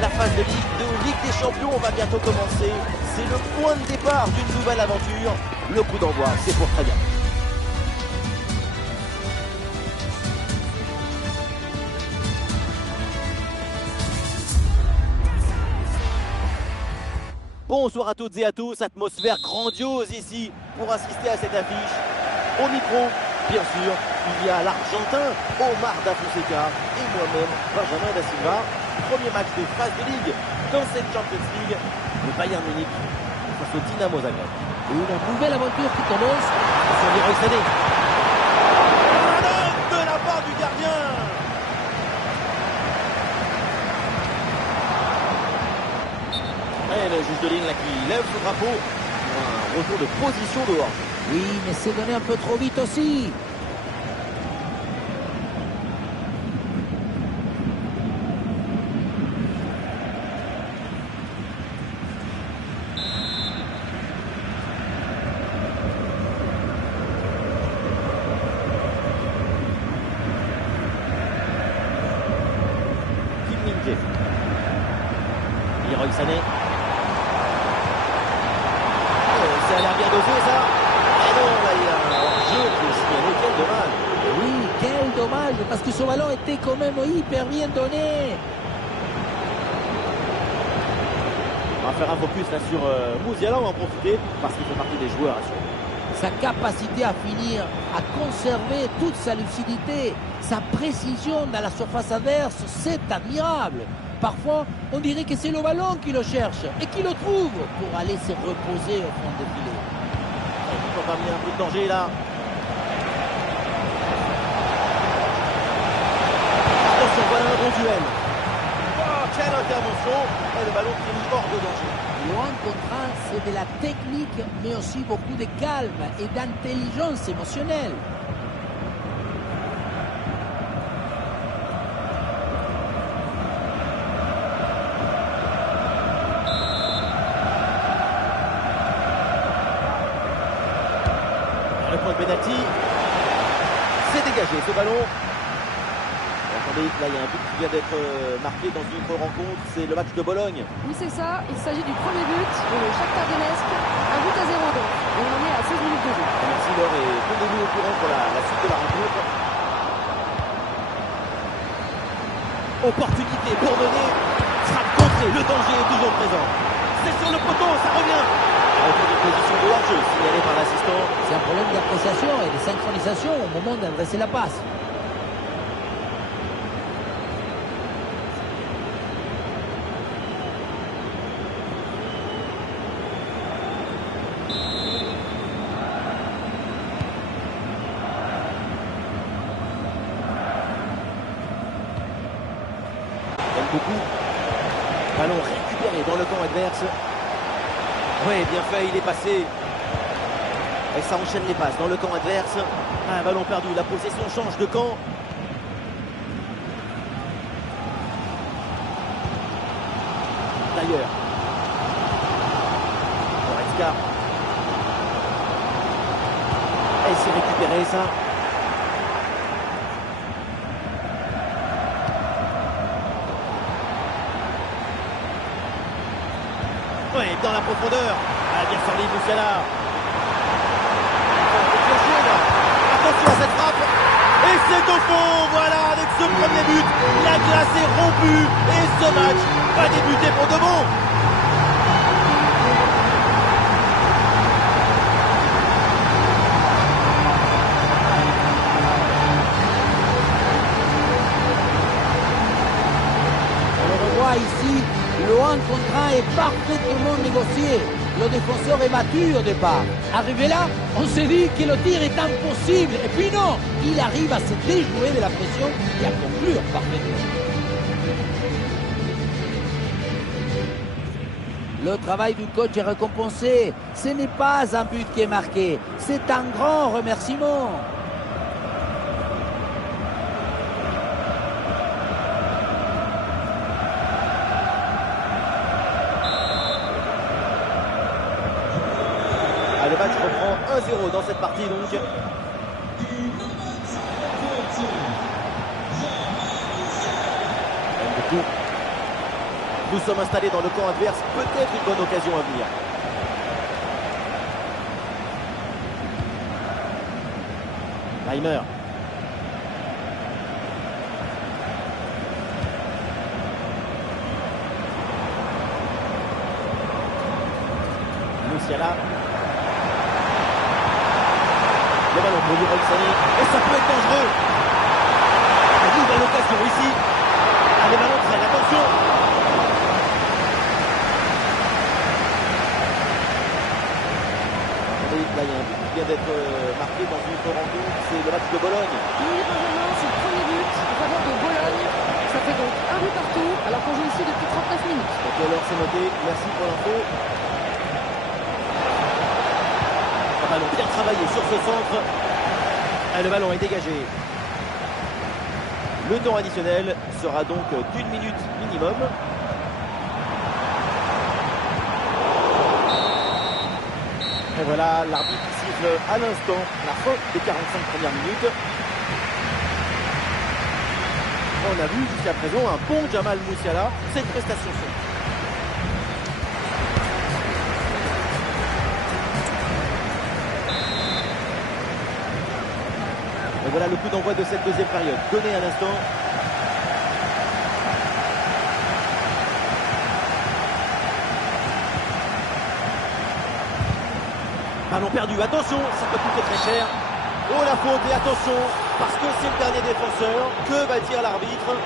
La phase de Ligue des Champions va bientôt commencer. C'est le point de départ d'une nouvelle aventure. Le coup d'envoi, c'est pour très bien. Bonsoir à toutes et à tous, atmosphère grandiose ici pour assister à cette affiche. Au micro, bien sûr, il y a l'Argentin Omar Da Fonseca et moi-même, Benjamin Da Silva. Premier match de phase de Ligue dans cette Champions League. Le Bayern Munich face au Dynamo Zagreb. Une nouvelle aventure qui commence. Sur Leroy Sané. De la part du gardien. Et le juge de ligne là qui lève ce drapeau pour un retour de position dehors. Oui, mais c'est donné un peu trop vite aussi. Kim Min-jae. Leroy Sané. Ça a l'air bien dosé ça. Et non, là il y a un hors-jeu qui est signalé. Quel dommage. Oui, quel dommage, parce que ce ballon était quand même hyper bien donné. On va faire un focus là sur Musiala, on va en profiter parce qu'il fait partie des joueurs à suivre. Sa capacité à finir, à conserver toute sa lucidité, sa précision dans la surface adverse, c'est admirable. Parfois, on dirait que c'est le ballon qui le cherche et qui le trouve pour aller se reposer au fond des filets. On va amener un peu de danger là. Attention, voilà un bon duel. Oh, quelle intervention. Et le ballon qui est mis hors de danger. Le 1 contre 1, c'est de la technique, mais aussi beaucoup de calme et d'intelligence émotionnelle. Le point de pénalty. C'est dégagé ce ballon. Attendez, là il y a un but qui vient d'être marqué dans une autre rencontre. C'est le match de Bologne. Oui, c'est ça. Il s'agit du premier but de Shakhtar Donetsk. 1-0 donc. Et on en est à 16 minutes de jeu. Merci Laure et tenez-nous au courant pour la suite de la rencontre. Opportunité pour mener. Frappe contrée. Le danger est toujours présent. C'est sur le poteau, ça revient. Retour de position de hors-jeu signalé par l'assistant. C'est un problème d'appréciation et de synchronisation au moment d'adresser la passe. Beaucoup. Ballon récupéré dans le camp adverse. Oui, bien fait, il est passé. Et ça enchaîne les passes dans le camp adverse. Un ballon perdu, la possession change de camp. D'ailleurs. Goretzka. Et c'est récupéré ça. Oui, dans la profondeur. Ah, bien sorti Musiala. Attention à cette frappe. Et c'est au fond. Voilà, avec ce premier but, la glace est rompue. Et ce match va débuter pour de bon. On le revoit ici, le 1 contre 1 est parfaitement négocié. Le défenseur est battu au départ. Arrivé là, on s'est dit que le tir est impossible. Et puis non, il arrive à se déjouer de la pression et à conclure parfaitement. Le travail du coach est récompensé. Ce n'est pas un but qui est marqué, c'est un grand remerciement. Le match reprend 1-0 dans cette partie donc. Beaucoup. Nous sommes installés dans le camp adverse, peut-être une bonne occasion à venir. Reimer. Musiala. Le ballon pour Leroy Sané. Et ça peut être dangereux. Une nouvelle occasion ici. Ah, les ballons traînent, attention. Là, il y a un but qui vient d'être marqué dans une autre rencontre, c'est le match de Bologne. Oui, Benjamin, c'est le premier but en faveur de Bologne. Ça fait donc un but partout, alors qu'on joue ici depuis 39 minutes. Ok, alors c'est noté, merci pour l'info. Un ballon bien travaillé sur ce centre. Et le ballon est dégagé. Le temps additionnel sera donc d'1 minute minimum. Et voilà, l'arbitre qui siffle à l'instant la fin des 45 premières minutes. On a vu jusqu'à présent un bon Jamal Musiala. C'est une prestation solide. Et voilà le coup d'envoi de cette deuxième période. Donné à l'instant. Ballon perdu, attention, ça peut coûter très cher. Oh la faute et attention, parce que c'est le dernier défenseur. Que va dire l'arbitre?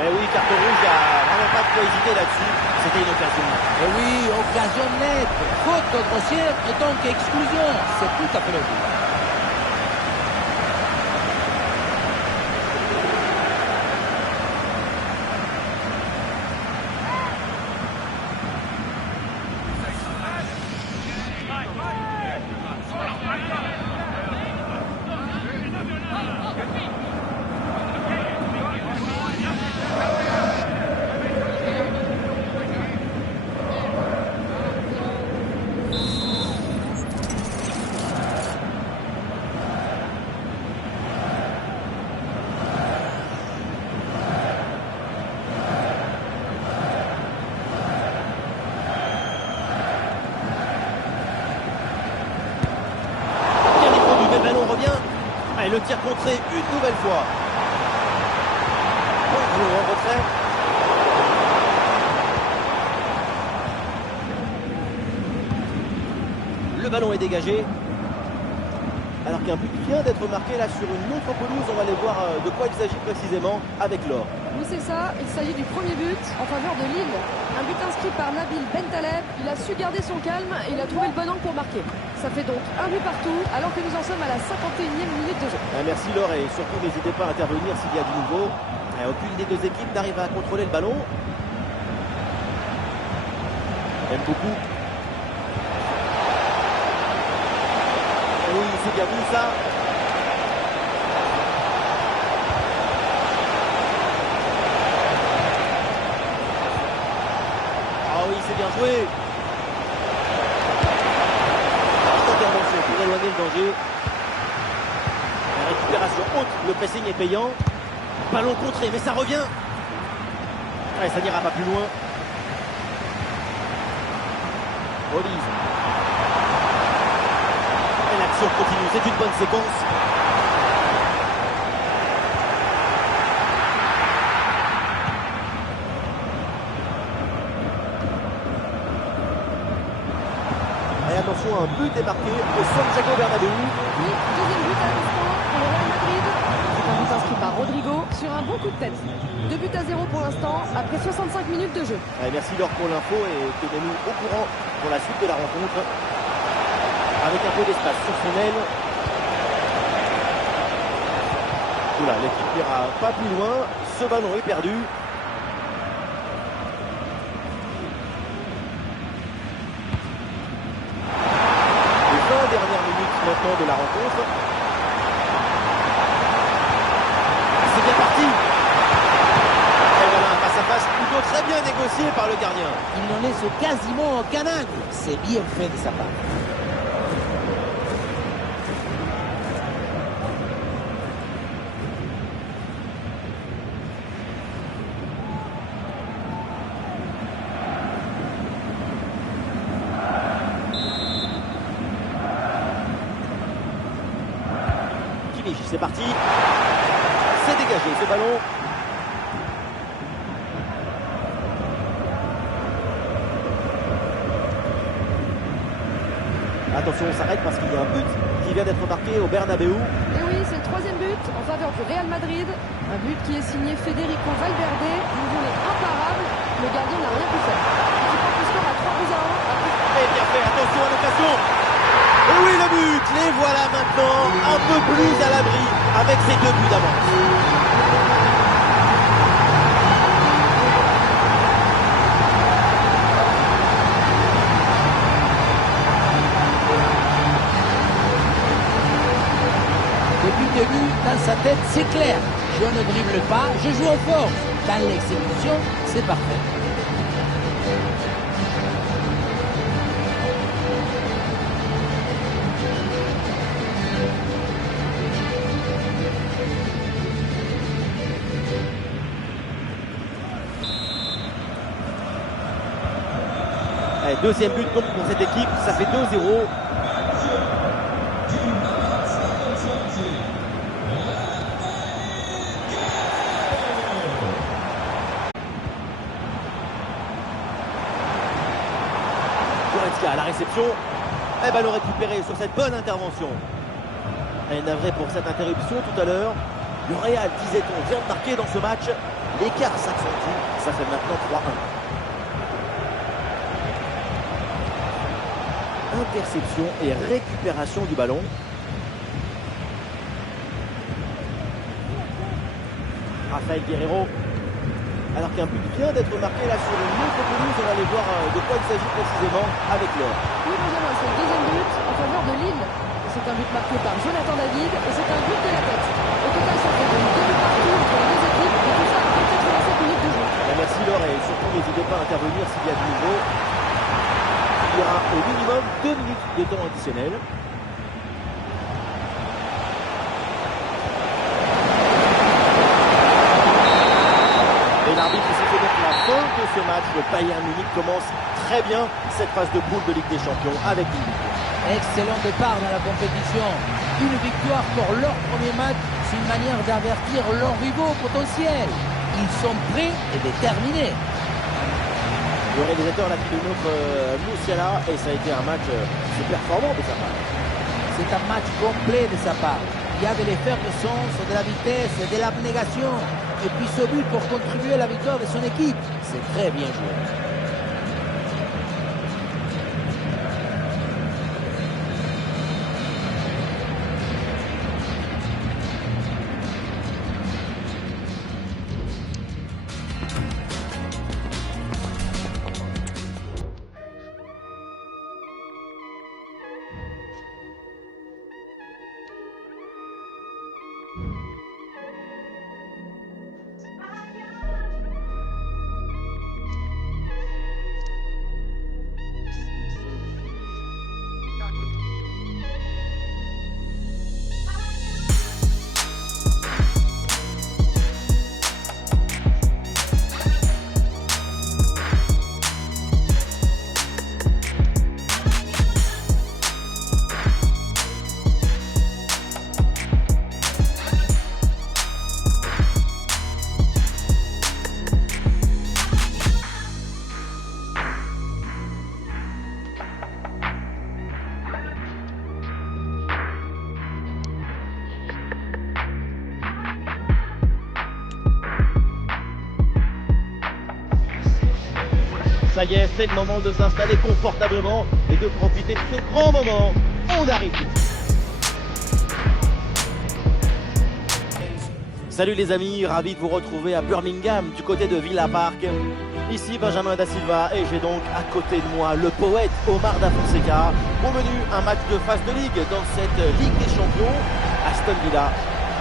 Eh oui, carton rouge, il n'y a vraiment pas de quoi hésiter là-dessus. C'était une occasion. Et oui, occasion nette, faute grossière et donc exclusion. C'est tout à fait logique. Et le tir contré une nouvelle fois. Bon, en retrait. Le ballon est dégagé. Alors qu'un but vient d'être marqué là sur une autre pelouse. On va aller voir de quoi il s'agit précisément avec l'or. Oui, c'est ça. Il s'agit du premier but en faveur de Lille. Un but inscrit par Nabil Bentaleb. Il a su garder son calme et il a trouvé le bon angle pour marquer. Ça fait donc un but partout alors que nous en sommes à la 51e minute de jeu. Merci Laure et surtout n'hésitez pas à intervenir s'il y a du nouveau. Aucune des deux équipes n'arrive à contrôler le ballon. J'aime beaucoup. Et oui, c'est bien vu ça. Ah oui, c'est bien joué. Intervention pour éloigner le danger. La récupération haute, le pressing est payant. Ballon contré, mais ça revient. Ouais, ça n'ira pas plus loin. Olise. Et l'action continue, c'est une bonne séquence. Et attention, un but est marqué au Santiago Bernabéu. Oui, deuxième but à l'instant pour le Real Madrid. C'est un but inscrit par Rodrigo sur un bon coup de tête. 2 buts à 0 pour l'instant, après 65 minutes de jeu. Allez, merci Laure pour l'info et tenez-nous au courant pour la suite de la rencontre. Avec un peu d'espace sur son aile. Oula, l'équipe n'ira pas plus loin. Ce ballon est perdu. Dernière minute maintenant de la rencontre. C'est bien parti. Et voilà un face à face plutôt très bien négocié par le gardien. Il n'en laisse quasiment aucun angle. C'est bien fait de sa part. c'est parti. C'est dégagé ce ballon. Attention, on s'arrête parce qu'il y a un but qui vient d'être marqué au Bernabéu. Et oui, c'est le troisième but en faveur du Real Madrid. Un but qui est signé Federico Valverde. Une volée imparable. Le gardien n'a rien pu faire. Il porte le score à 3-1. Et bien fait, attention à l'occasion. Et oui, le but. Les voilà maintenant un peu plus à l'abri avec ces 2 buts d'avance. Depuis le début, dans sa tête, c'est clair. Je ne dribble pas, je joue en force. Dans l'exécution, c'est parfait. Allez, deuxième but donc pour cette équipe, ça fait 2-0. À la réception, et ballon récupéré sur cette bonne intervention. Et navré pour cette interruption tout à l'heure. Le Real, disait-on, vient de marquer dans ce match. L'écart s'accentue, ça fait maintenant 3-1. Interception et récupération du ballon. Rafael Guerreiro. Alors qu'un but vient d'être marqué là sur une autre pelouse, on va aller voir de quoi il s'agit précisément avec l'heure. Oui, Benjamin, c'est le deuxième but en faveur de Lille. C'est un but marqué par Jonathan David et c'est un but de la tête. Au total, ça fait 2 buts partout entre les deux équipes et tout ça après 87 minutes de jeu. Merci Laure et surtout n'hésitez pas à intervenir s'il y a du nouveau. Il y aura au minimum 2 minutes de temps additionnel. Et l'arbitre siffle donc la fin de ce match. Le Bayern Munich commence très bien cette phase de poule de Ligue des Champions avec une victoire. Excellent départ dans la compétition. Une victoire pour leur premier match, c'est une manière d'avertir leurs rivaux potentiels. Ils sont prêts et déterminés. Le réalisateur l'a dit de notre Moussiala et ça a été un match assez performant de sa part. C'est un match complet de sa part. Il y a de l'effervescence, de la vitesse, de l'abnégation. Et puis ce but pour contribuer à la victoire de son équipe. C'est très bien joué. Ça y est, c'est le moment de s'installer confortablement et de profiter de ce grand moment. On arrive. Salut les amis, ravi de vous retrouver à Birmingham du côté de Villa Park. Ici Benjamin Da Silva et j'ai donc à côté de moi le poète Omar Da Fonseca. Au menu, un match de phase de ligue dans cette Ligue des Champions. Aston Villa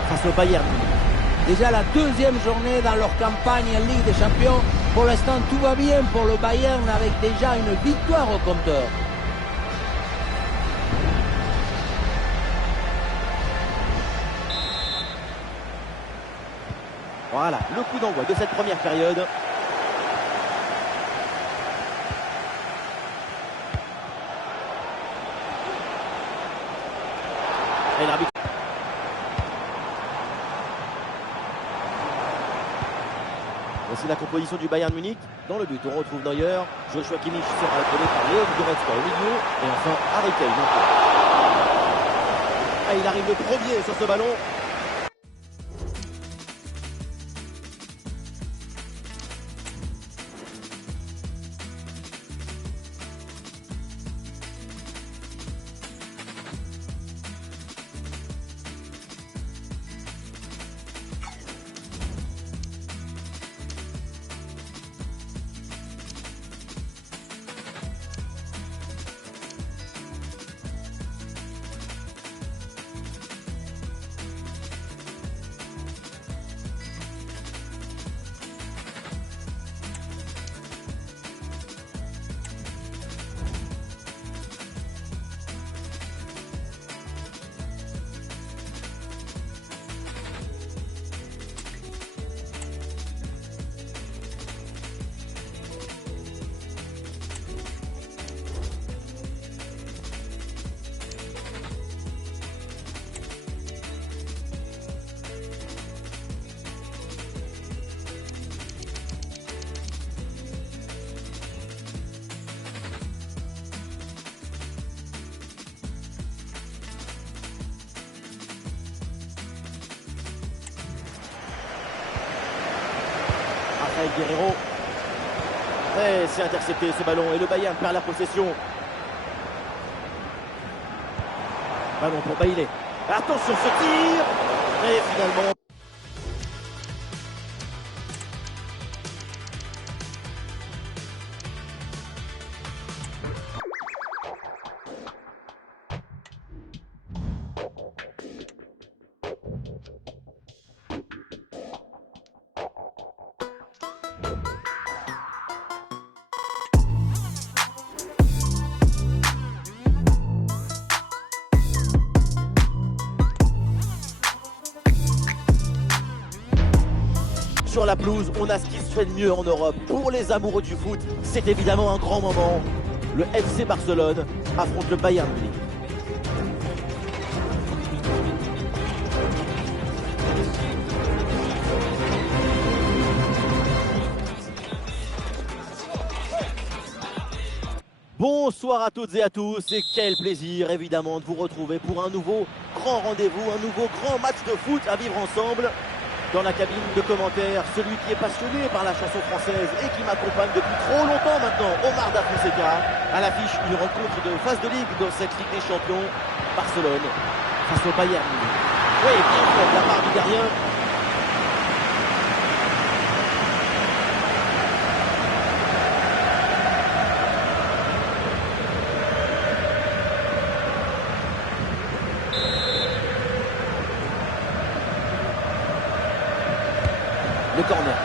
face au Bayern Munich. Déjà la deuxième journée dans leur campagne en Ligue des Champions. Pour l'instant, tout va bien pour le Bayern avec déjà une victoire au compteur. Voilà, le coup d'envoi de cette première période. Et l'arbitre. Voici la composition du Bayern Munich. Dans le but, on retrouve Neuer. Joshua Kimmich sera appelé par Léon Goretzka au milieu. Et enfin, Harry Kane. Ah, il arrive le premier sur ce ballon. Guerrero. Et c'est intercepté ce ballon et le Bayern perd la possession. Ballon pour Bailey. Attention ce tir. Et finalement. Sur la pelouse, on a ce qui se fait de mieux en Europe. Pour les amoureux du foot, c'est évidemment un grand moment. Le FC Barcelone affronte le Bayern Munich. Bonsoir à toutes et à tous et quel plaisir évidemment de vous retrouver pour un nouveau grand rendez-vous, un nouveau grand match de foot à vivre ensemble. Dans la cabine de commentaires, celui qui est passionné par la chanson française et qui m'accompagne depuis trop longtemps maintenant, Omar Da Fonseca. À l'affiche, une rencontre de phase de ligue dans cette Ligue des Champions. Barcelone face au Bayern Munich. Oui, bien fait de la part du gardien. Le corner.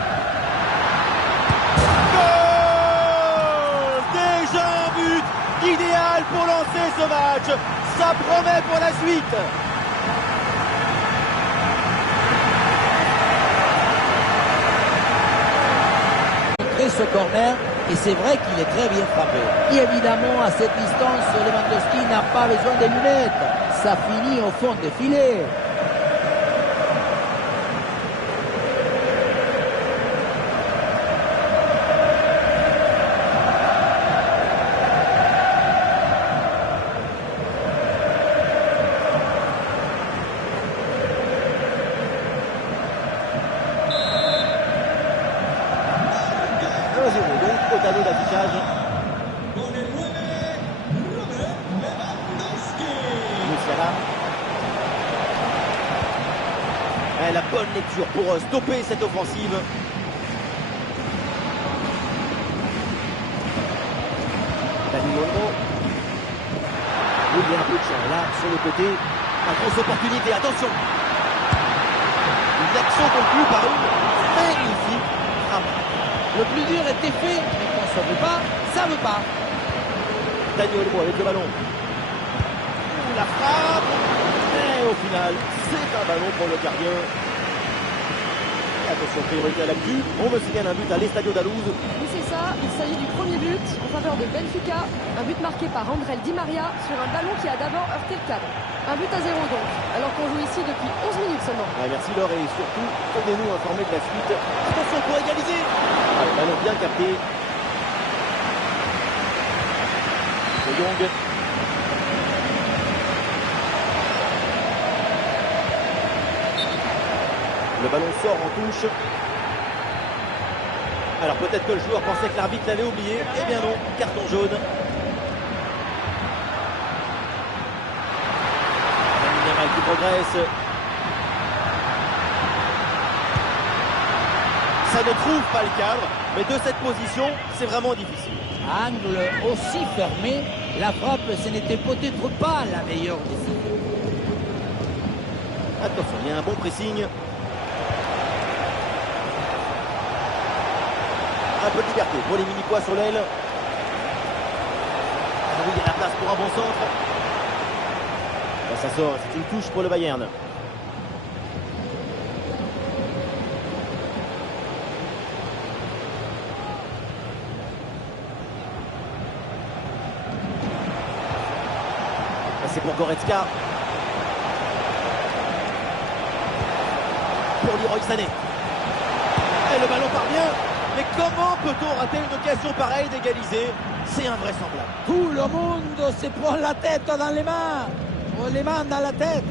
Goal! Déjà un but idéal pour lancer ce match. Ça promet pour la suite. Et ce corner, et c'est vrai qu'il est très bien frappé. Et évidemment, à cette distance, Lewandowski n'a pas besoin de lunettes. Ça finit au fond des filets. Donc au tableau d'affichage. Musiala. La bonne lecture pour stopper cette offensive. Dani Olmo. William Butcher là sur le côté. La grosse opportunité, attention. Une action conclue par une magnifique frappe. Le plus dur était fait, mais quand ça ne veut pas, ça ne veut pas. Dani Olmo avec le ballon. La frappe. Et au final, c'est un ballon pour le gardien. Attention, priorité à l'actu. On me signale un but à l'Estadio d'Alouse. Oui, c'est ça. Il s'agit du premier but en faveur de Benfica. Un but marqué par André Di Maria sur un ballon qui a d'abord heurté le cadre. Un but à 0 donc, alors qu'on joue ici depuis 11 minutes seulement. Ouais, merci Laure et surtout, tenez-nous informés de la suite. Attention pour égaliser. Ballon bien capté. De Jong. Le ballon sort en touche. Alors peut-être que le joueur pensait que l'arbitre l'avait oublié. Eh bien non, carton jaune. Lamine Yamal qui progresse. Ça ne trouve pas le cadre, mais de cette position, c'est vraiment difficile. Angle aussi fermé, la frappe, ce n'était peut-être pas la meilleure décision. Attention, il y a un bon pressing. Un peu de liberté pour les mini-pois sur l'aile. Ah oui, il y a la place pour un bon centre. Là, ça sort, c'est une touche pour le Bayern. C'est pour Goretzka. Pour Leroy Sané. Et le ballon parvient. Mais comment peut-on rater une occasion pareille d'égaliser? C'est invraisemblable. Tout le monde se prend la tête dans les mains. Les mains dans la tête.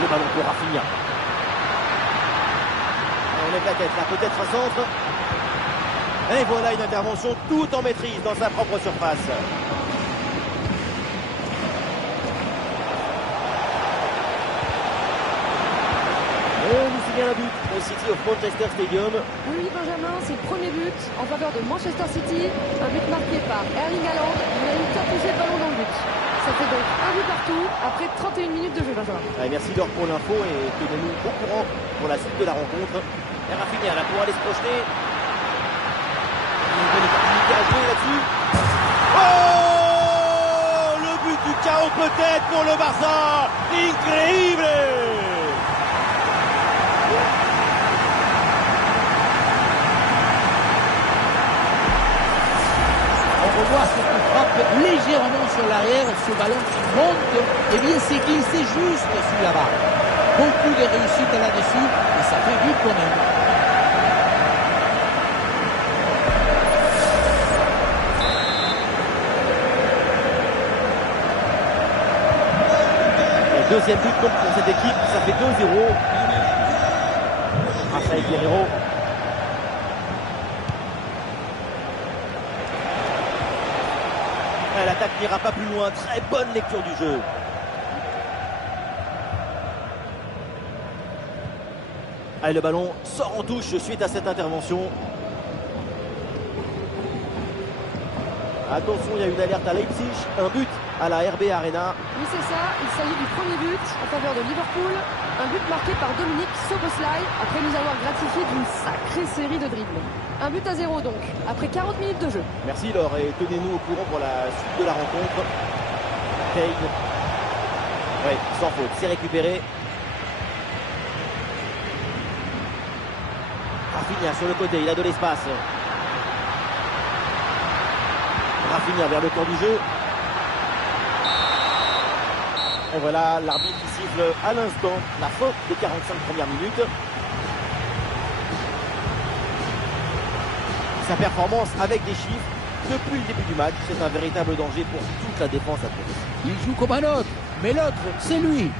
Le ballon pour Rafinha. On lève la tête là, peut-être un centre. Et voilà une intervention tout en maîtrise dans sa propre surface. Et nous c'est bien la but au City of Manchester Stadium. Oui, Benjamin, c'est le premier but en faveur de Manchester City. Un but marqué par Erling Haaland. Il a eu qu'à pousser le ballon dans le but. Ça fait donc un but partout après 31 minutes de jeu, Benjamin. Allez, merci Laure pour l'info et tenez-nous au courant pour la suite de la rencontre. Et Rafinha là pour aller se projeter. Une bonne opportunité à jouer là-dessus. Oh, le but du chaos peut-être pour le Barça. Incroyable. On revoit cette frappe légèrement sur l'arrière, ce ballon monte et bien c'est glissé juste sur la barre. Beaucoup de réussite là-dessus et ça fait but quand même. Et deuxième but donc pour cette équipe, ça fait 2-0. Rafael Guerreiro. L'attaque n'ira pas plus loin, très bonne lecture du jeu. Allez, le ballon sort en touche suite à cette intervention. Attention, il y a une alerte à Leipzig, un but à la RB Arena. Oui, c'est ça, il s'agit du premier but en faveur de Liverpool. Un but marqué par Dominique Szoboszlai après nous avoir gratifié d'une sacrée série de dribbles. Un but à 0 donc, après 40 minutes de jeu. Merci Laure et tenez-nous au courant pour la suite de la rencontre. Kane. Ouais, sans faute, c'est récupéré. Rafinha sur le côté, il a de l'espace. Rafinha vers le tour du jeu. Et voilà l'arbitre qui siffle à l'instant la fin des 45 premières minutes. Sa performance avec des chiffres depuis le début du match, c'est un véritable danger pour toute la défense adverse. Il joue comme un autre, mais l'autre, c'est lui.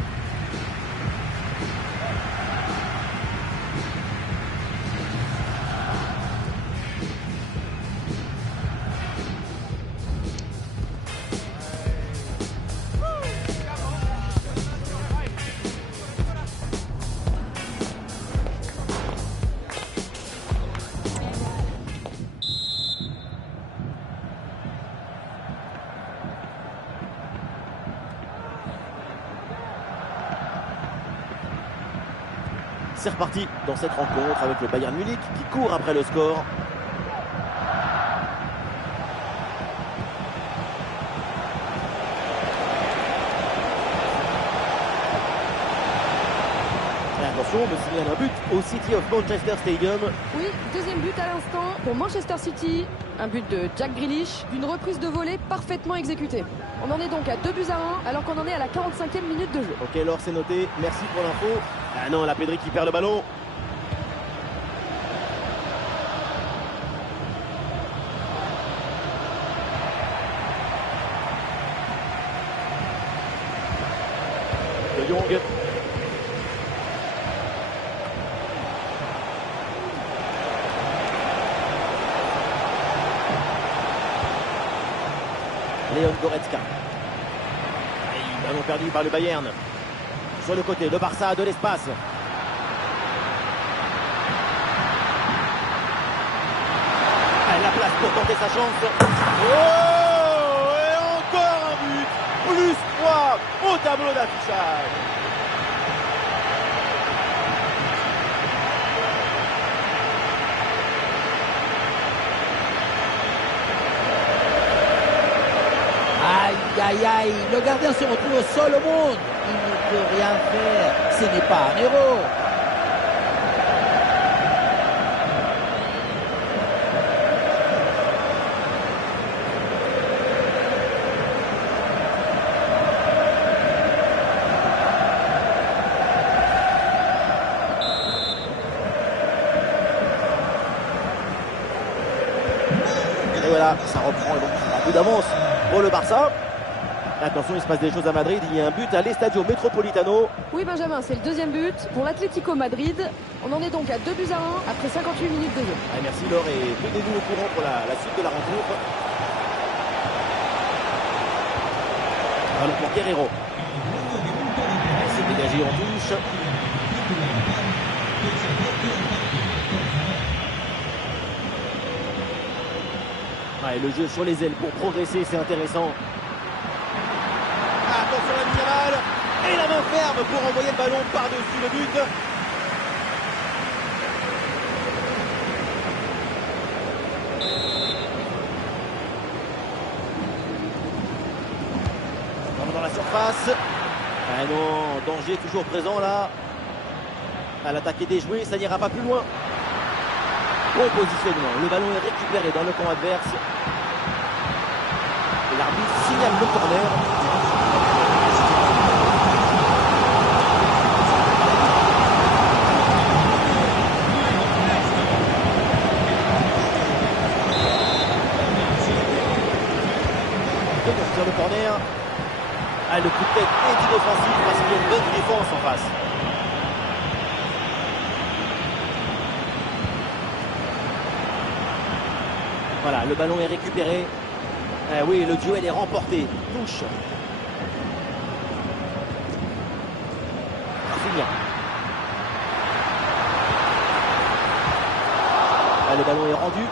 C'est reparti dans cette rencontre avec le Bayern Munich qui court après le score. Attention, on me signale un but au City of Manchester Stadium. Oui, deuxième but à l'instant pour Manchester City. Un but de Jack Grealish, d'une reprise de volée parfaitement exécutée. On en est donc à 2-1 alors qu'on en est à la 45e minute de jeu. Ok, alors c'est noté. Merci pour l'info. Ah non, la Pedri qui perd le ballon. De Jong. Leon Goretzka. Ballon perdu par le Bayern. Sur le côté, le Barça a de l'espace. La place pour tenter sa chance. Oh! Et encore un but. Plus 3 au tableau d'affichage. Aïe, aïe, aïe, le gardien se retrouve seul au monde. Il ne peut rien faire. Ce n'est pas un héros. Et voilà, ça reprend et donc un peu d'avance pour le Barça. Attention, il se passe des choses à Madrid. Il y a un but à l'Estadio Metropolitano. Oui Benjamin, c'est le deuxième but pour l'Atlético Madrid. On en est donc à 2-1 après 58 minutes de jeu. Allez, merci Laure et tenez-nous au courant pour la suite de la rencontre. Ballon pour Guerreiro. C'est dégagé en touche. Ouais, le jeu sur les ailes pour progresser, c'est intéressant. Attention la minimale. Et la main ferme pour envoyer le ballon par-dessus le but. Dans la surface. Ah non, danger toujours présent là. L'attaque est déjouée, ça n'ira pas plus loin. Bon positionnement, le ballon est récupéré dans le camp adverse. Et l'arbitre signale le corner. Et sur le corner. Ah, le coup de tête est inoffensif parce qu'il y a une bonne défense en face. Voilà, le ballon est récupéré. Ah oui, le duel est remporté. Touche. Rafinha. Ah, le ballon est rendu.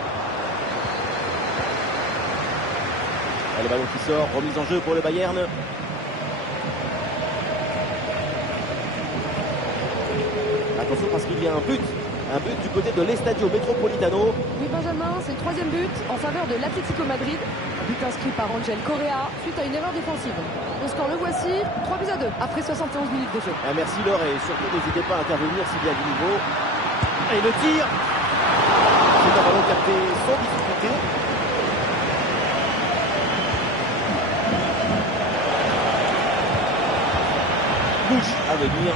Ah, le ballon qui sort, remise en jeu pour le Bayern. Attention parce qu'il y a un but du côté de l'Estadio Metropolitano. Oui Benjamin, c'est le troisième but en faveur de l'Atlético Madrid. Un but inscrit par Angel Correa suite à une erreur défensive. Le score le voici, 3-2 après 71 minutes de jeu. Ah, merci Laure et surtout n'hésitez pas à intervenir s'il y a du nouveau. Et le tir. C'est un ballon capté sans difficulté. Touche à venir.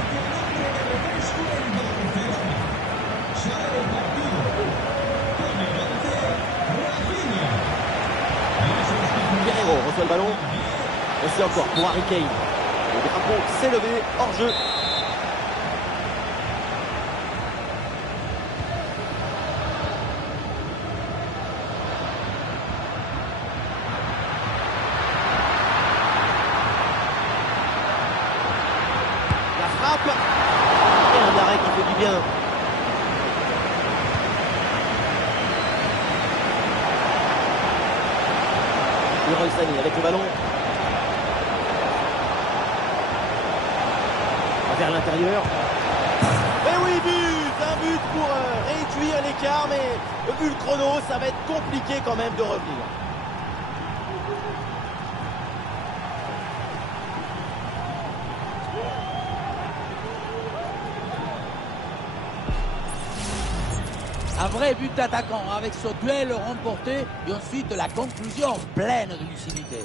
Guerreiro reçoit le ballon. Et c'est encore pour Harry Kane. Le drapeau s'est levé hors jeu. La frappe. Et un arrêt qui fait du bien. Leroy Sané avec le ballon. Vers l'intérieur. Et oui, un but pour réduire l'écart, mais vu le chrono, ça va être compliqué quand même de revenir. Un vrai but d'attaquant avec ce duel remporté et ensuite la conclusion pleine de lucidité.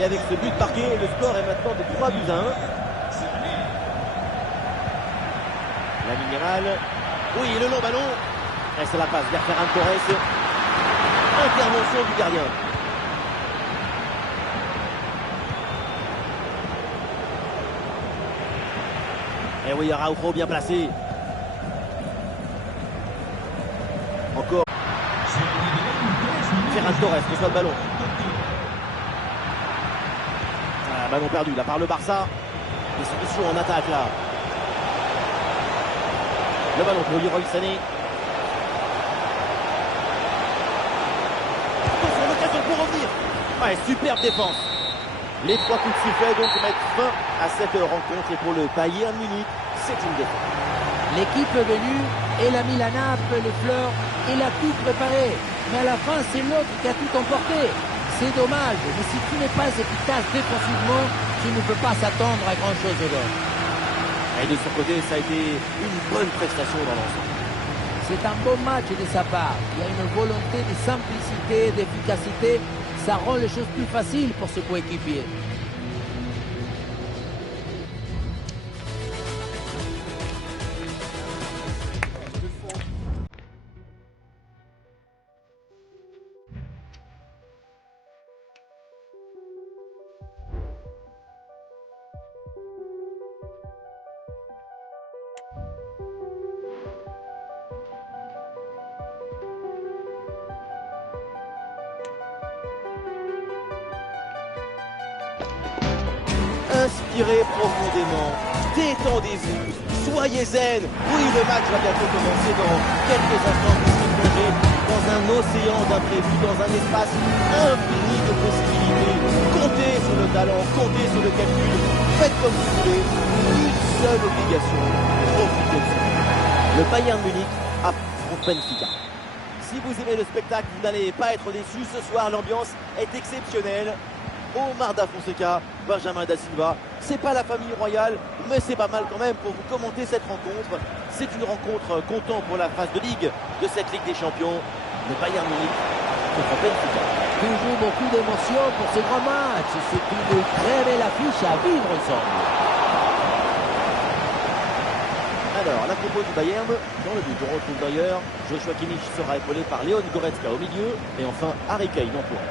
Et avec ce but marqué, le score est maintenant de 3 buts à 1. La minérale. Oui, le long ballon. Et ça la passe vers Ferran Torres. Intervention du gardien. Et oui, Araujo bien placé. Encore. Ferran Torres reçoit le ballon. Ballon perdu là par le Barça. Des solutions en attaque là. Le ballon pour Leroy Sané. Attention, l'occasion pour revenir. Ouais, superbe défense. Les 3 coups de sifflet donc mettent fin à cette rencontre. Et pour le Bayern Munich, c'est une défaite. L'équipe est venue, elle a mis la nappe, les fleurs, elle a tout préparé. Mais à la fin, c'est l'autre qui a tout emporté. C'est dommage, mais si tu n'es pas efficace défensivement, tu ne peux pas s'attendre à grand chose d'autre. Et de son côté, ça a été une bonne prestation dans l'ensemble. C'est un bon match de sa part. Il y a une volonté de simplicité, d'efficacité. Ça rend les choses plus faciles pour ce coéquipier. Inspirez profondément, détendez-vous, soyez zen. Oui, le match va bientôt commencer dans quelques instants. Vous serez plongé dans un océan d'imprévus, dans un espace infini de possibilités. Comptez sur le talent, comptez sur le calcul, faites comme vous voulez. Une seule obligation, profitez de ça. Le Bayern Munich affronte Benfica. Si vous aimez le spectacle, vous n'allez pas être déçus. Ce soir, l'ambiance est exceptionnelle. Omar Da Fonseca, Benjamin Da Silva, c'est pas la famille royale, mais c'est pas mal quand même pour vous commenter cette rencontre. C'est une rencontre comptant pour la phase de Ligue de cette Ligue des Champions. Le Bayern Munich contre Benfica. Toujours beaucoup d'émotions pour ce grand match. C'est une très belle affiche à vivre ensemble. Alors, la compo du Bayern, dans le but, on retrouve d'ailleurs Joshua Kimmich sera épaulé par Leon Goretzka au milieu et enfin Harry Kane en pointe.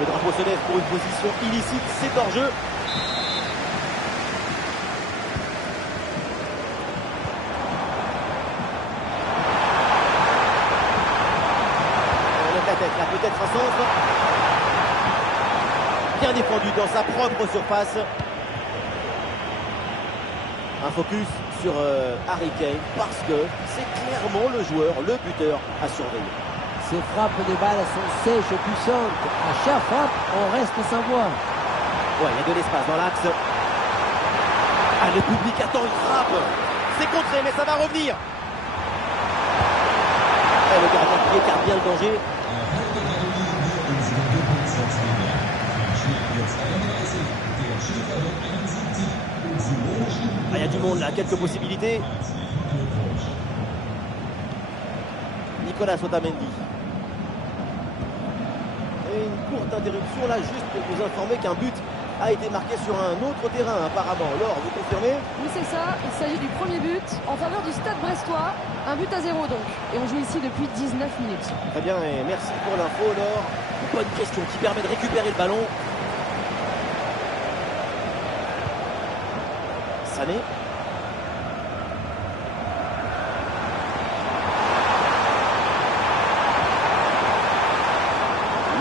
Le drapeau se lève pour une position illicite, c'est hors jeu. Là, peut-être un centre. Bien défendu dans sa propre surface. Un focus sur Harry Kane parce que c'est clairement le joueur, le buteur à surveiller. Ces frappes de balles sont sèches et puissantes. À chaque frappe, on reste sans voix. Ouais, il y a de l'espace dans l'axe. Ah, le public attend une frappe. C'est contré, mais ça va revenir. Et le gardien qui écarte bien le danger. Ah, il y a du monde là, quelques possibilités. Nicolas Otamendi. Et une courte interruption là, juste pour vous informer qu'un but a été marqué sur un autre terrain apparemment. Laure, vous confirmez? Oui, c'est ça. Il s'agit du premier but en faveur du Stade Brestois. Un but à 0 donc. Et on joue ici depuis 19 minutes. Très bien, et merci pour l'info, Laure. Bonne question qui permet de récupérer le ballon. Sané.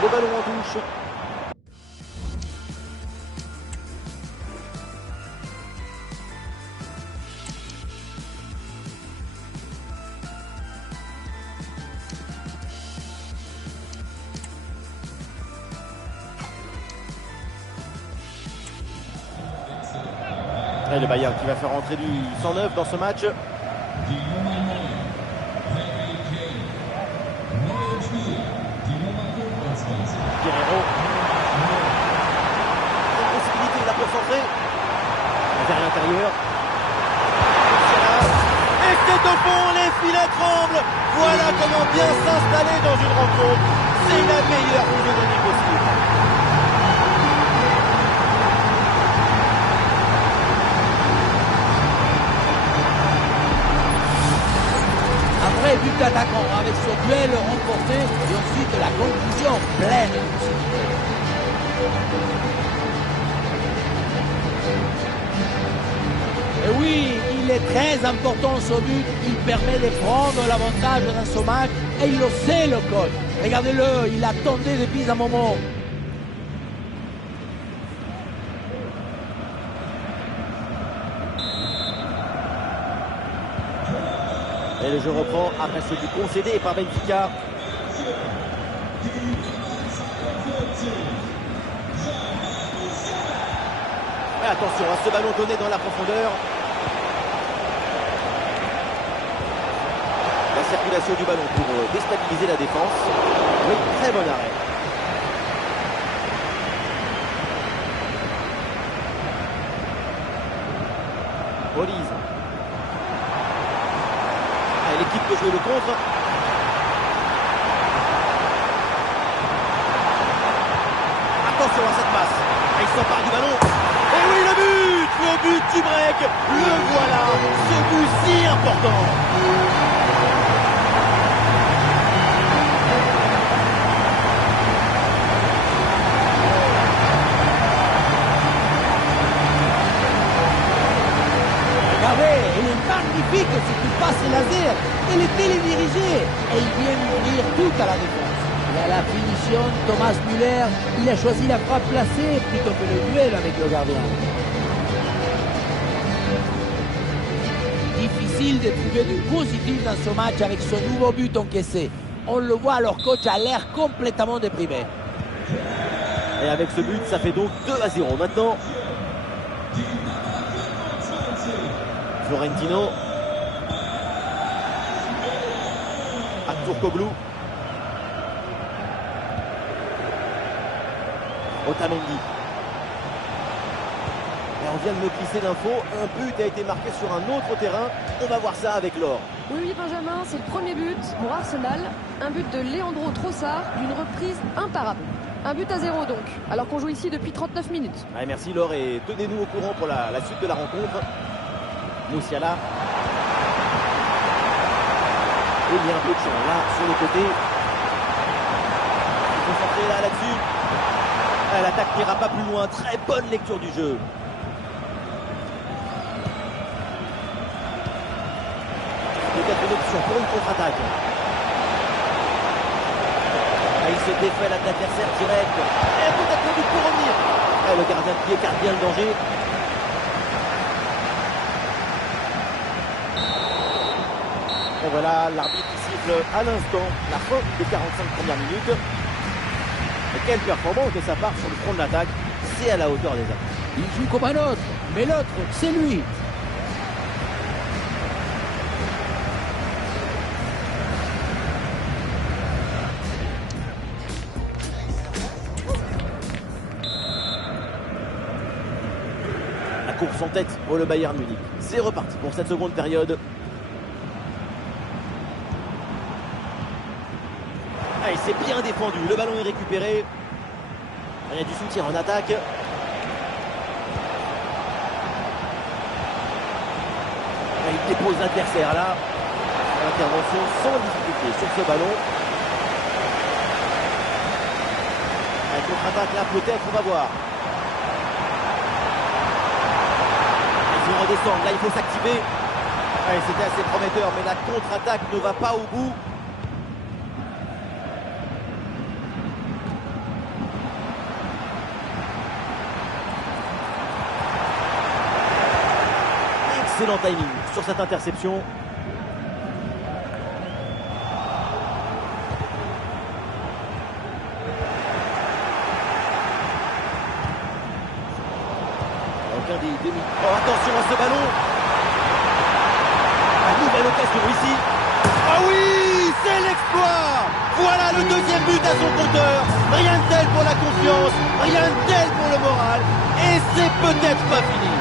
Le ballon en touche. Et le Bayern qui va faire entrer du 109 dans ce match. Guerreiro. Une possibilité là pour centrer. Vers l'intérieur. Et c'est au fond, les filets tremblent. Voilà comment bien s'installer dans une rencontre. C'est la meilleure physionomie possible. Après, but d'attaquant avec ce duel remporté et ensuite la conclusion pleine de lucidité. Et oui, il est très important ce but. Il permet de prendre l'avantage dans ce match et il le sait, le coach. Regardez-le, il attendait depuis un moment. Et le jeu reprend après ce but concédé par Benfica. Et attention à ce ballon donné dans la profondeur. La circulation du ballon pour déstabiliser la défense. Oui, très bon arrêt. Olise. L'équipe peut jouer le contre. Attention à cette passe. Il s'empare du ballon. Et oui, le but du break. Le voilà, ce but si important. Regardez, il est magnifique ce qui passe laser. Il est télédirigé et il vient ouvrir tout à la défense. Et à la finition, Thomas Müller, il a choisi la frappe placée plutôt que le duel avec le gardien. Difficile de trouver du positif dans ce match avec ce nouveau but encaissé. On le voit, leur coach a l'air complètement déprimé. Et avec ce but, ça fait donc 2-0 maintenant. Florentino. Turkoglu. Otamendi. Et on vient de me glisser d'infos. Un but a été marqué sur un autre terrain. On va voir ça avec Laure. Oui, Benjamin, c'est le premier but pour Arsenal. Un but de Leandro Trossard d'une reprise imparable. Un but à 0 donc, alors qu'on joue ici depuis 39 minutes. Allez, merci Laure et tenez-nous au courant pour la suite de la rencontre. Moussiala. Et il y a un peu de champ là sur le côté. Il faut concentrer là-dessus. L'attaque n'ira pas plus loin. Très bonne lecture du jeu. Peut-être une option pour une contre-attaque. Il se défait l'adversaire direct. Et peut-être le but pour revenir. Le gardien qui écarte bien le danger. Et voilà l'arbitre qui siffle à l'instant la fin des 45 premières minutes. Et quelle performance de sa part sur le front de l'attaque. C'est à la hauteur des attentes. Il joue comme un autre, mais l'autre, c'est lui. La course en tête pour le Bayern Munich. C'est reparti pour cette seconde période. Et c'est bien défendu, le ballon est récupéré. Il y a du soutien en attaque. Et il dépose l'adversaire là. Intervention sans difficulté sur ce ballon. Un contre-attaque là peut-être, on va voir. Il faut redescendre, là il faut s'activer. C'était assez prometteur, mais la contre-attaque ne va pas au bout. Excellent timing sur cette interception. Ok, chacun des demi. Oh, attention à ce ballon. Une nouvelle occasion ici. Ah oui, c'est l'exploit. Voilà le deuxième but à son compteur. Rien de tel pour la confiance, rien de tel pour le moral. Et c'est peut-être pas fini.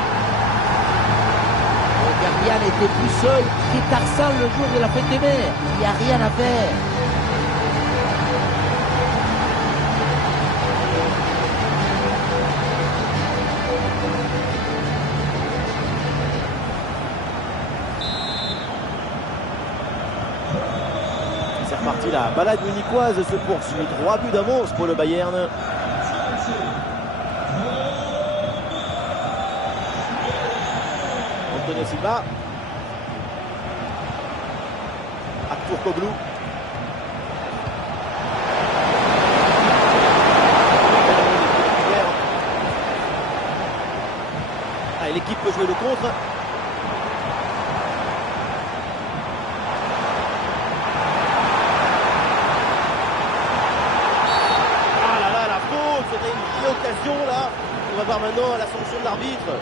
Le gardien n'était plus seul que Tarzan le jour de la fête des mers. Il n'y a rien à faire. C'est reparti, la balade munichoise se poursuit. 3 buts d'avance pour le Bayern. Antonio Silva. Arthur Koglu. Allez, l'équipe peut jouer le contre. C'était une vraie occasion là. On va voir maintenant la sanction de l'arbitre.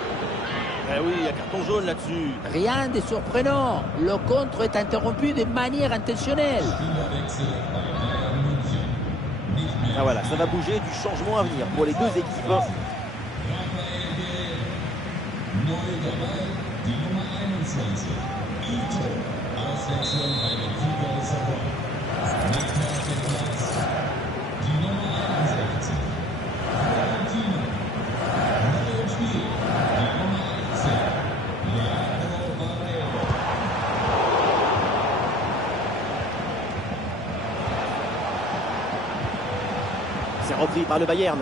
Eh oui, il y a carton jaune là-dessus. Rien de surprenant. Le contre est interrompu de manière intentionnelle. Ah voilà, ça va bouger, du changement à venir pour les deux équipes. C'est repris par le Bayern.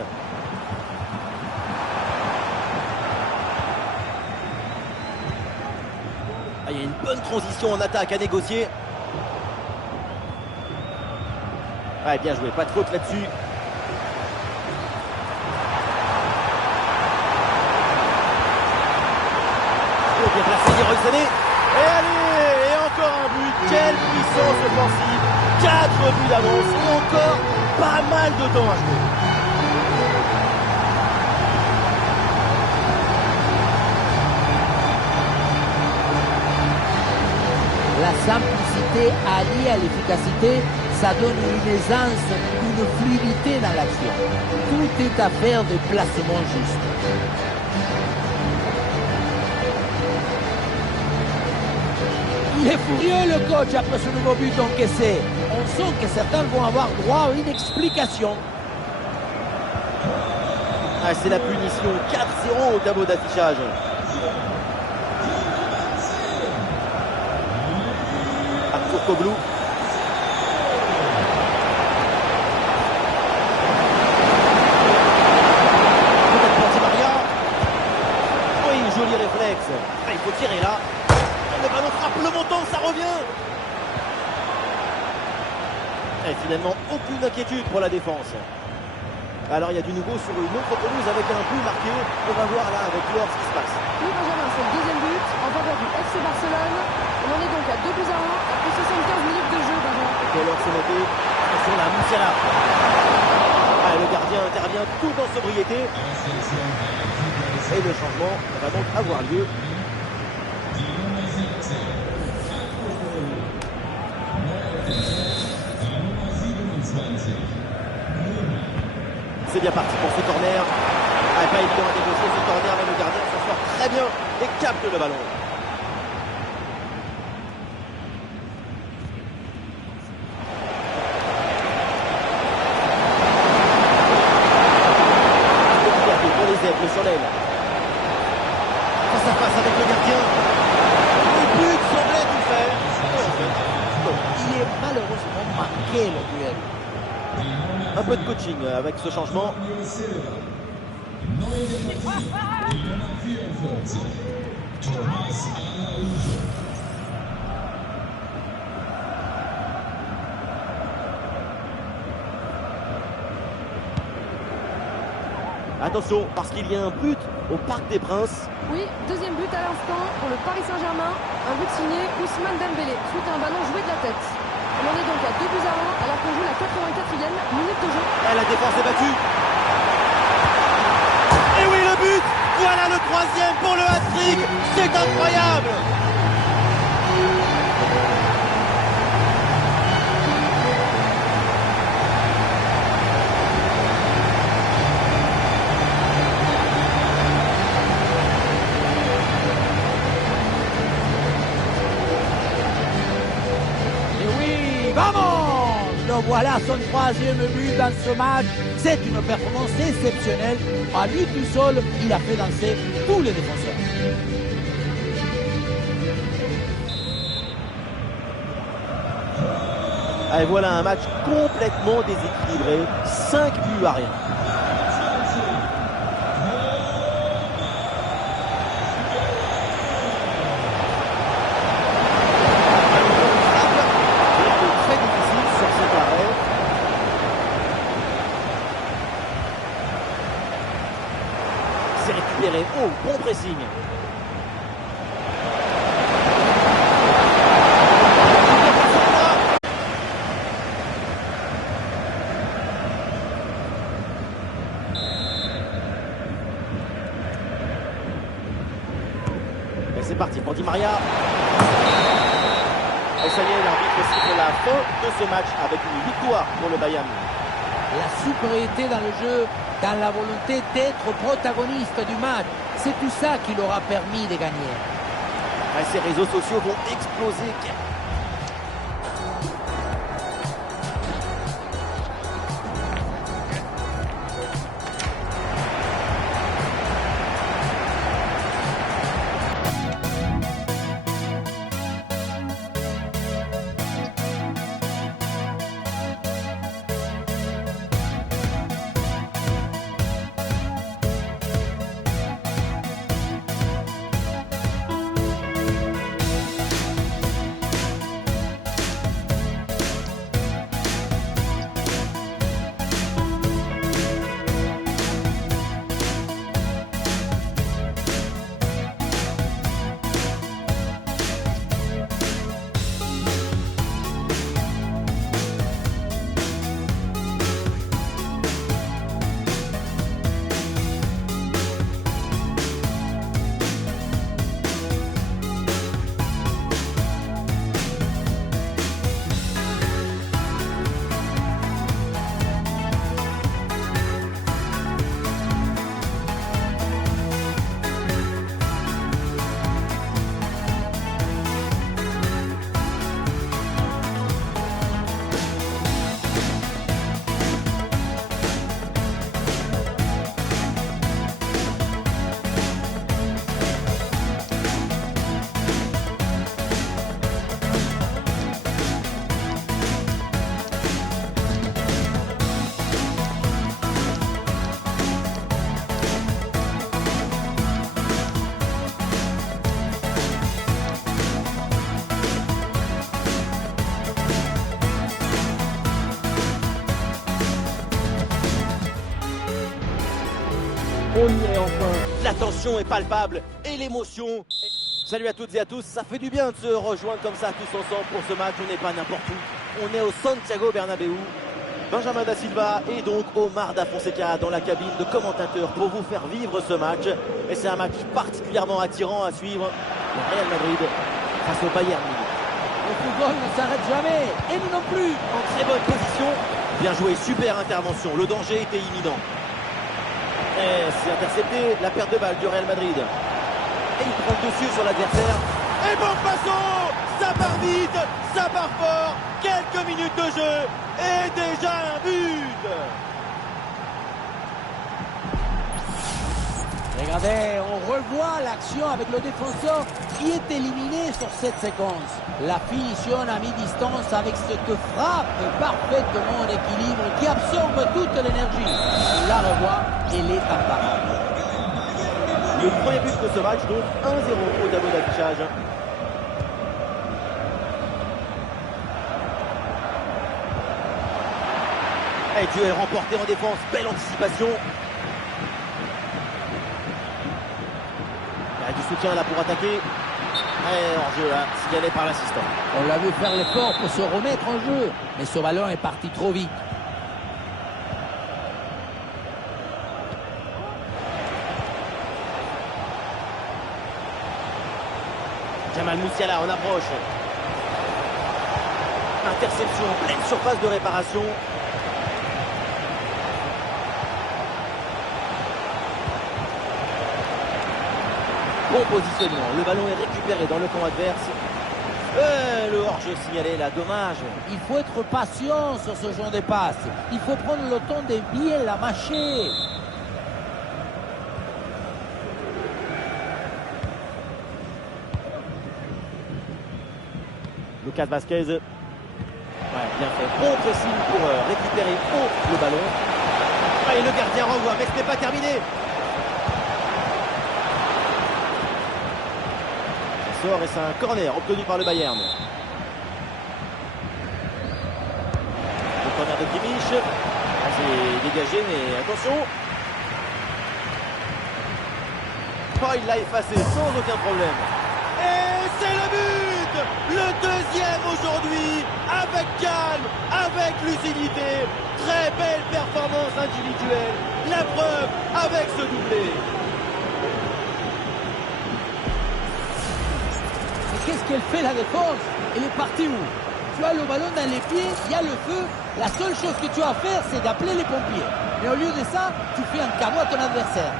Ah, il y a une bonne transition en attaque à négocier. Ouais, bien joué, pas de faute là-dessus. Oh, bien placé, Leroy Sané. Et allez, et encore un but. Quelle puissance offensive. 4 buts d'avance et encore pas mal de temps à jouer. La simplicité alliée à l'efficacité, ça donne une aisance, une fluidité dans l'action. Tout est affaire de placement juste. Il est furieux le coach après ce nouveau but encaissé. On sent que certains vont avoir droit à une explication. Ah, c'est la punition. 4-0 au tableau d'affichage. Arthur Koglu. Peut-être pour Di Maria. Oui, joli réflexe. Ah, il faut tirer là. Le ballon frappe le montant, ça revient. Et finalement, aucune inquiétude pour la défense. Alors il y a du nouveau sur une autre pelouse avec un but marqué. On va voir là avec Lohr ce qui se passe. Oui, Benjamin, c'est le deuxième but en faveur du FC Barcelone. On en est donc à 2-1 après 75 minutes de jeu, Benjamin. Ok, Lohr s'est noté. Attention là, Moussiala. Ah, le gardien intervient tout en sobriété. Et le changement va donc avoir lieu. C'est bien parti pour ce corner. Ah, pas évident à négocier ce corner, mais le gardien s'en sort très bien et capte le ballon. Pour les aides, sur l'aile. Face à face avec le gardien. Le but semblait tout faire. Il est malheureusement marqué le duel. Un peu de coaching avec ce changement. Attention, parce qu'il y a un but au Parc des Princes. Oui, deuxième but à l'instant pour le Paris Saint-Germain. Un but signé Ousmane Dembélé, suite à un ballon joué de la tête. On en est donc à 2-1 alors qu'on joue la 84e minute de jeu. Et la défense est battue. Et oui, le but. voilà le troisième pour le hat-trick. C'est incroyable. Vamos! Le voilà son troisième but dans ce match. C'est une performance exceptionnelle. À lui tout seul, il a fait danser tous les défenseurs. Et voilà un match complètement déséquilibré. 5 buts à rien. C'est récupéré. Oh, bon pressing. Et c'est parti pour Di Maria. Et ça y est, l'arbitre siffle la fin de ce match avec une victoire pour le Bayern. La supériorité dans le jeu, dans la volonté d'être protagoniste du match, c'est tout ça qui leur a permis de gagner. Et ces réseaux sociaux vont exploser. On y est enfin. La tension est palpable et l'émotion. Salut à toutes et à tous, ça fait du bien de se rejoindre comme ça tous ensemble pour ce match. On n'est pas n'importe où, on est au Santiago Bernabéu. Benjamin Da Silva et donc Omar Da Fonseca dans la cabine de commentateurs pour vous faire vivre ce match. Et c'est un match particulièrement attirant à suivre. Le Real Madrid face au Bayern Munich. Le football ne s'arrête jamais, et nous non plus. En très bonne position, bien joué, super intervention, le danger était imminent. Et c'est intercepté, la perte de balle du Real Madrid. Et il prend le dessus sur l'adversaire. Et bon passant, ça part vite, ça part fort. Quelques minutes de jeu et déjà un but. Regardez, on revoit l'action avec le défenseur qui est éliminé sur cette séquence. La finition à mi-distance avec cette frappe parfaitement en équilibre qui absorbe toute l'énergie. On la revoit, elle est imparable. Le premier but de ce match, donc 1-0 au tableau d'affichage. Et duel remporté en défense, belle anticipation. Il y a du soutien là pour attaquer. Et en jeu là, signalé par l'assistant. On l'a vu faire l'effort pour se remettre en jeu, mais ce ballon est parti trop vite. Jamal Musiala en approche. Interception, pleine surface de réparation. Bon positionnement, le ballon est récupéré dans le camp adverse. Le hors-jeu signalé là, dommage. Il faut être patient sur ce genre de passe. Il faut prendre le temps de bien la mâcher. Lucas Vazquez. Ouais, bien fait. Bon pressing pour récupérer haut le ballon. Et le gardien renvoie, mais ce n'est pas terminé. Ça sort et c'est un corner obtenu par le Bayern. Le corner de Kimmich. C'est dégagé, mais attention. Oh, il l'a effacé sans aucun problème. Et c'est le but! Le deuxième aujourd'hui, avec calme, avec lucidité. Très belle performance individuelle. La preuve avec ce doublé. Et qu'est-ce qu'elle fait la défense? Elle est partie où? Tu as le ballon dans les pieds, il y a le feu. La seule chose que tu as à faire, c'est d'appeler les pompiers. Mais au lieu de ça, tu fais un cadeau à ton adversaire.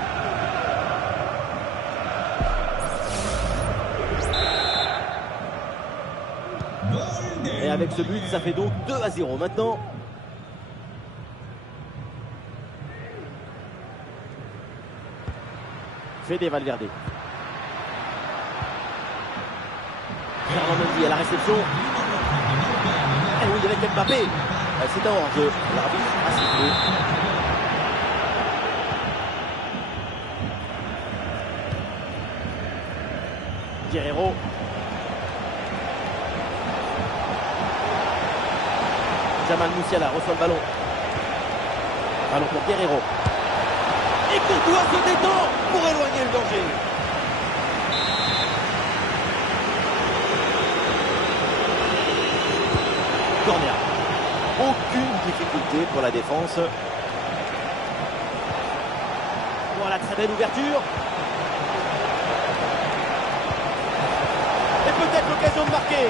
Et avec ce but, ça fait donc 2-0 maintenant. Fede Valverde. Ferland Mendy à la réception. Et oui, avec Mbappé. C'est un hors-jeu. L'arbitre a sifflé. Guerreiro. Jamal Musiala reçoit le ballon. Ballon pour Guerreiro. Et Courtois se détend pour éloigner le danger. Corner. Aucune difficulté pour la défense. Voilà, très belle ouverture. Et peut-être l'occasion de marquer.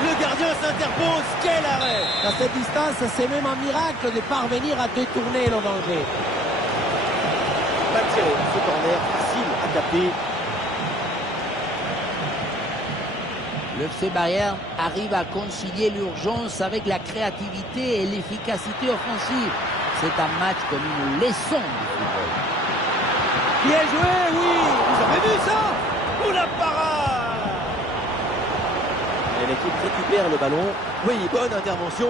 Le gardien s'interpose, quel arrêt! À cette distance, c'est même un miracle de parvenir à détourner le danger. Mal tiré, ce corner facile à capter. Le FC Bayern arrive à concilier l'urgence avec la créativité et l'efficacité offensive. C'est un match comme une leçon de football. Bien joué, oui! Vous avez vu ça? Ou la parade! Et l'équipe récupère le ballon. Oui, bonne intervention.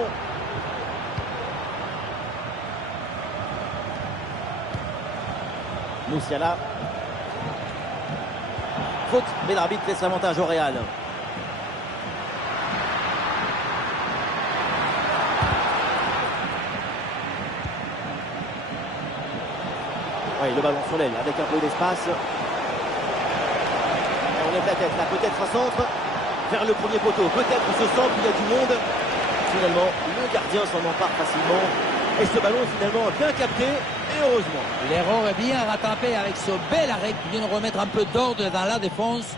Musiala. Faute, mais l'arbitre laisse l'avantage au Real. Oui, le ballon sur l'aile avec un peu d'espace. On lève la tête là, peut-être un centre. Vers le premier poteau, peut-être ce centre, il y a du monde. Finalement, le gardien s'en empare facilement. Et ce ballon est finalement bien capté, et heureusement. L'erreur est bien rattrapée avec ce bel arrêt qui vient de remettre un peu d'ordre dans la défense.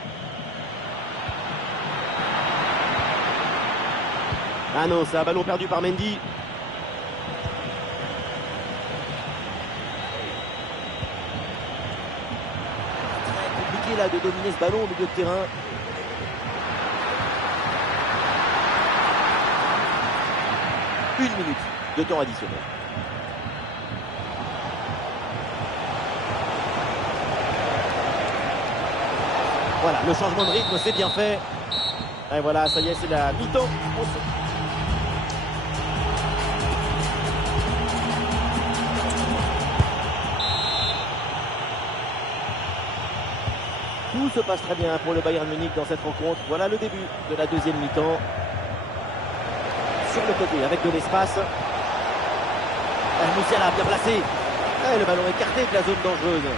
Ah non, c'est un ballon perdu par Mendy. Très compliqué là de dominer ce ballon au milieu de terrain. Une minute de temps additionnel. Voilà, le changement de rythme, c'est bien fait. Et voilà, ça y est, c'est la mi-temps. Tout se passe très bien pour le Bayern Munich dans cette rencontre. Voilà le début de la deuxième mi-temps. Sur le côté avec de l'espace. Musiala bien placé. Et le ballon écarté de la zone dangereuse.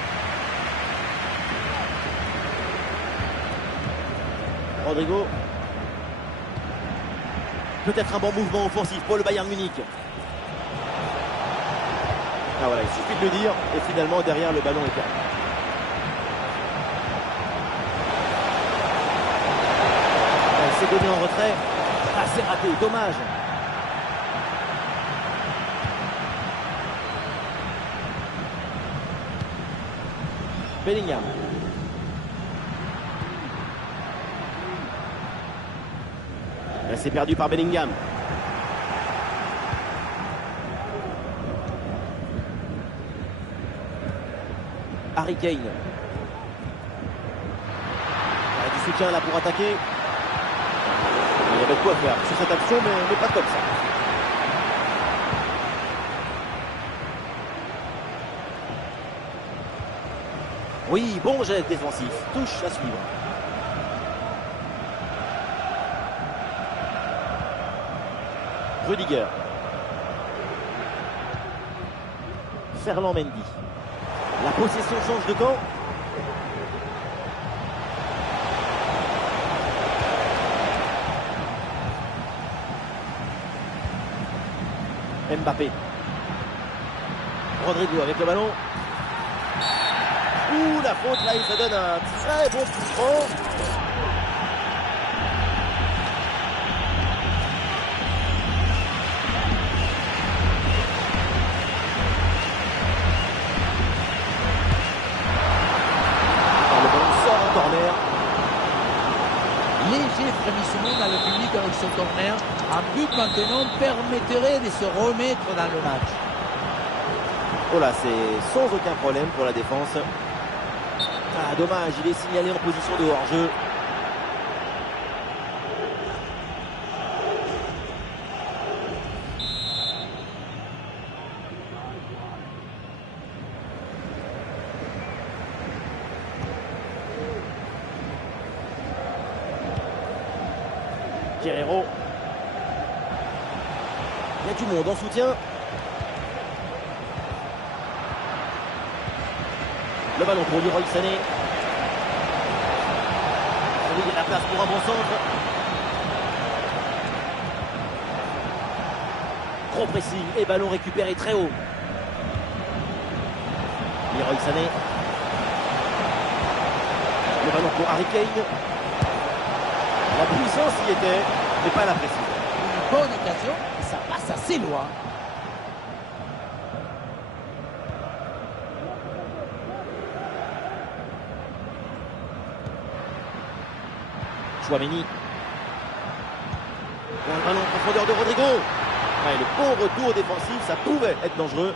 Rodrigo. Peut-être un bon mouvement offensif pour le Bayern Munich. Ah voilà, il suffit de le dire. Et finalement derrière le ballon est perdu. s'est donné en retrait. Ah, c'est raté, dommage. Bellingham. Là, c'est perdu par Bellingham. Harry Kane. Il y a du soutien là pour attaquer. Il y avait de quoi faire sur cette action, mais pas comme ça. Oui, bon geste défensif. Touche à suivre. Rudiger. Ferland Mendy. La possession change de camp. Mbappé. Rodrigo avec le ballon. Ouh, la faute là, il se donne un très bon coup franc. Le ballon sort en corner. Léger frémissement dans le public avec ce corner. Un but maintenant permettrait de se remettre dans le match. Oh là, c'est sans aucun problème pour la défense. Ah, dommage, il est signalé en position de hors-jeu. Guerreiro. Il y a du monde en soutien. Le ballon pour Leroy Sané. Il y a la place pour un bon centre. Gros pressing et ballon récupéré très haut. Leroy Sané. Le ballon pour Harry Kane. La puissance y était, mais pas la précision. Une bonne occasion, et ça passe assez loin. Chouameni. Un ballon en profondeur de Rodrigo. Ouais, le bon retour défensif, ça pouvait être dangereux.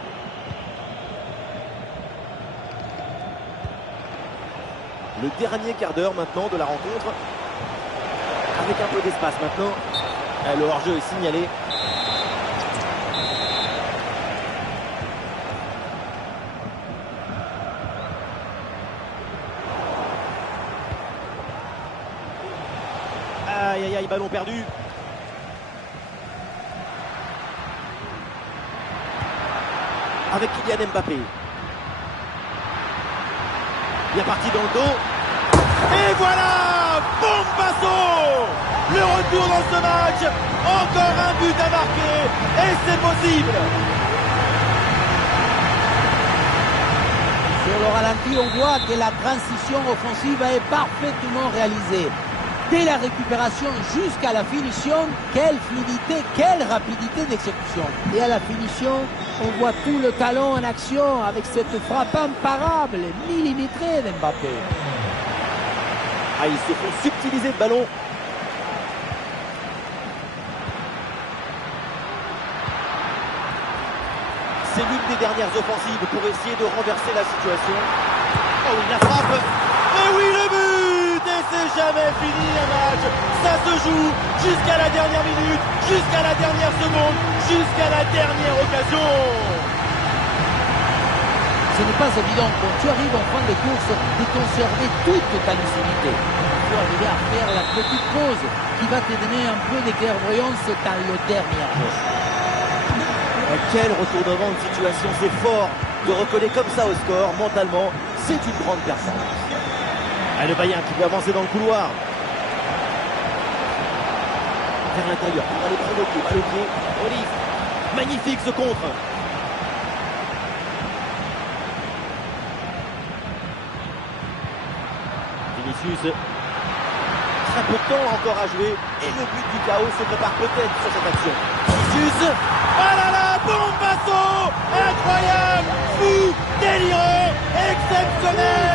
Le dernier quart d'heure maintenant de la rencontre. Avec un peu d'espace maintenant. Le hors-jeu est signalé. Aïe aïe aïe, ballon perdu. Avec Kylian Mbappé. Bien parti dans le dos. Et voilà, Bombasso. Le retour dans ce match. Encore un but à marquer. Et c'est possible. Sur le ralenti, on voit que la transition offensive est parfaitement réalisée. Dès la récupération jusqu'à la finition, quelle fluidité, quelle rapidité d'exécution. Et à la finition, on voit tout le talent en action avec cette frappe imparable, millimétrée d'Mbappé. Ah, ils se font subtiliser le ballon. C'est l'une des dernières offensives pour essayer de renverser la situation. Oh oui, la frappe. Et oui, le but. Et c'est jamais fini un match. Ça se joue jusqu'à la dernière minute, jusqu'à la dernière seconde, jusqu'à la dernière occasion. Ce n'est pas évident quand tu arrives en fin de course de conserver toute ta lucidité. Il faut arriver à faire la petite pause qui va te donner un peu de clairvoyance dans le dernier geste. Quel retournement de situation, c'est fort de recoller comme ça au score. Mentalement, c'est une grande performance. Le Bayern qui peut avancer dans le couloir. Vers l'intérieur pour aller provoquer. Balle au pied. Olive. Magnifique ce contre. Vinicius. très peu de temps encore à jouer et le but du chaos se prépare peut-être sur cette action. Vinicius, ah là là, bombasso, incroyable, fou, délirant, exceptionnel.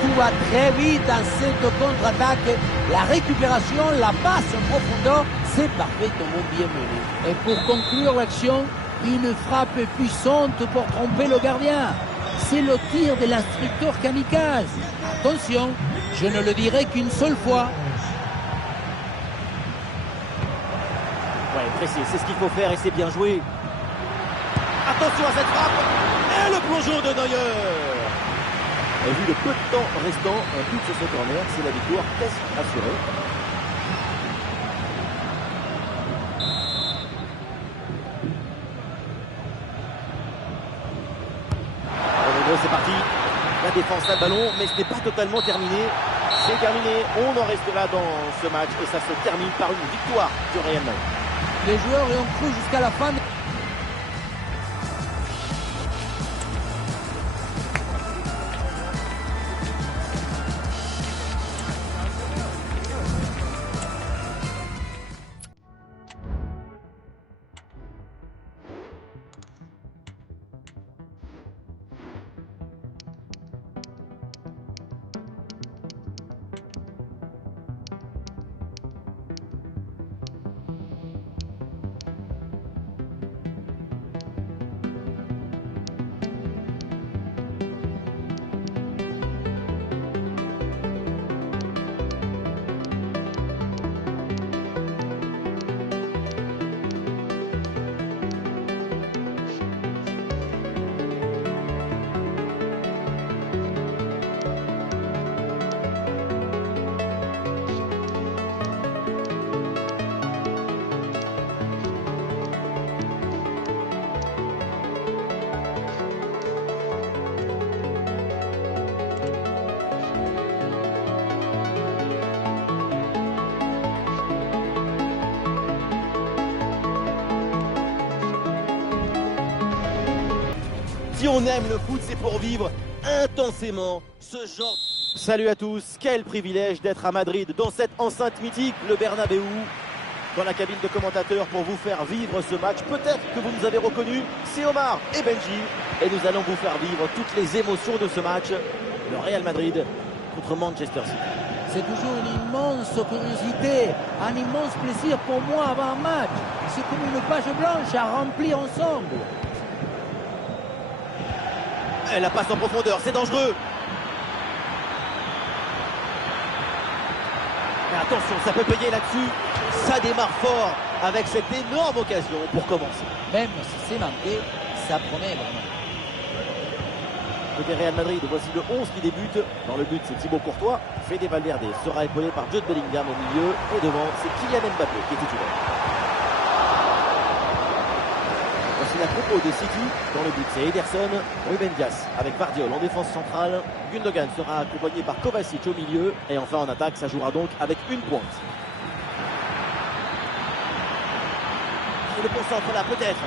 Tout va très vite dans cette contre-attaque. La récupération, la passe en profondeur, c'est parfaitement bien mené. Et pour conclure l'action, une frappe puissante pour tromper le gardien. C'est le tir de l'instructeur kamikaze. Attention, je ne le dirai qu'une seule fois. Ouais, précis, c'est ce qu'il faut faire et c'est bien joué. Attention à cette frappe et le plongeon de Neuer. Et vu le peu de temps restant, un but sur ce corner, c'est la victoire quasi assurée. C'est parti. La défense a le ballon, mais ce n'est pas totalement terminé. C'est terminé. On en reste là dans ce match et ça se termine par une victoire du Real Madrid. Les joueurs y ont cru jusqu'à la fin. Si on aime le foot, c'est pour vivre intensément ce genre. Salut à tous, quel privilège d'être à Madrid, dans cette enceinte mythique, le Bernabéu, dans la cabine de commentateurs pour vous faire vivre ce match. Peut-être que vous nous avez reconnus, c'est Omar et Benji, et nous allons vous faire vivre toutes les émotions de ce match, le Real Madrid contre Manchester City. C'est toujours une immense curiosité, un immense plaisir pour moi avant un match. C'est comme une page blanche à remplir ensemble. Et la passe en profondeur, c'est dangereux. Mais attention, ça peut payer là-dessus. Ça démarre fort avec cette énorme occasion pour commencer. Même si c'est manqué, ça promet vraiment. Côté Real Madrid, voici le 11 qui débute. Dans le but, c'est Thibaut Courtois. Fede Valverde sera épaulé par Jude Bellingham au milieu. Et devant, c'est Kylian Mbappé qui est titulaire. Voici la compo de City. Dans le but, c'est Ederson, Ruben Dias avec Vardiol en défense centrale. Gundogan sera accompagné par Kovacic au milieu. Et enfin en attaque, ça jouera donc avec une pointe. Et le concentre là peut-être.